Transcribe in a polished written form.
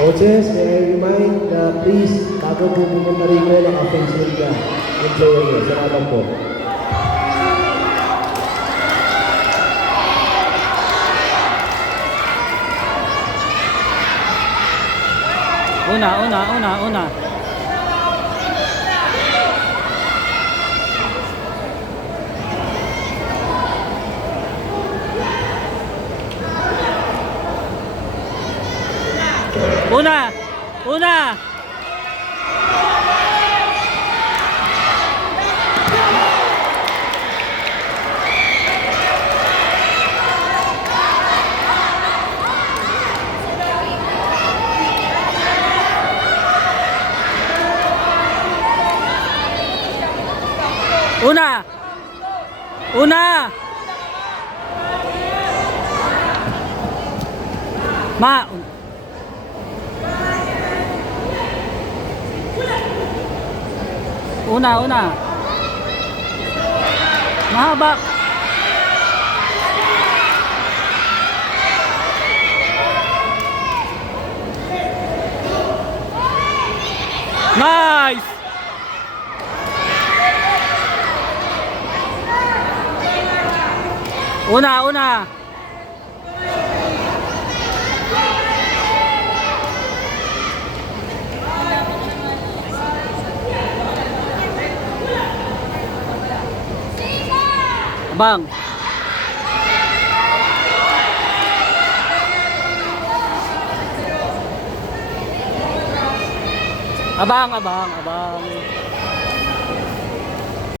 Coaches, may I remind na please, bago po pumunta rito, naka-pencil ka yung player nyo. Salamat po. Una. Una. Una. Ma. Una. Mahaba. Nice. Una. Abang. Abang.